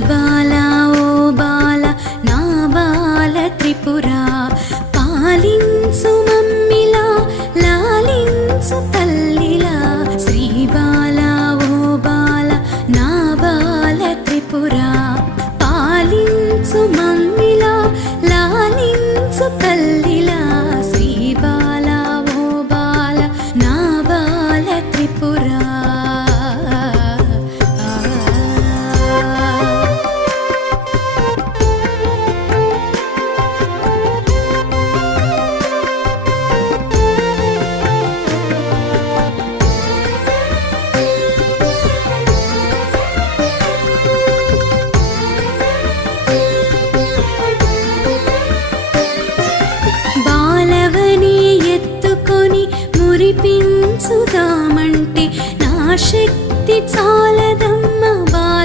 బాలా ఓ బాల నా బాల త్రిపురా పాలించు మమ్మిలా లాలించు తల్లిలా శ్రీ బాలా ఓ బాల నా బాల త్రిపురా పాలించు మమ్మిలా లాలించు తల్లిలా శ్రీ బాలా ఓ బాల నా బాల త్రిపురా బాలవని ఎత్తుకొని మురిపించుదామంటే నా శక్తి చాలదం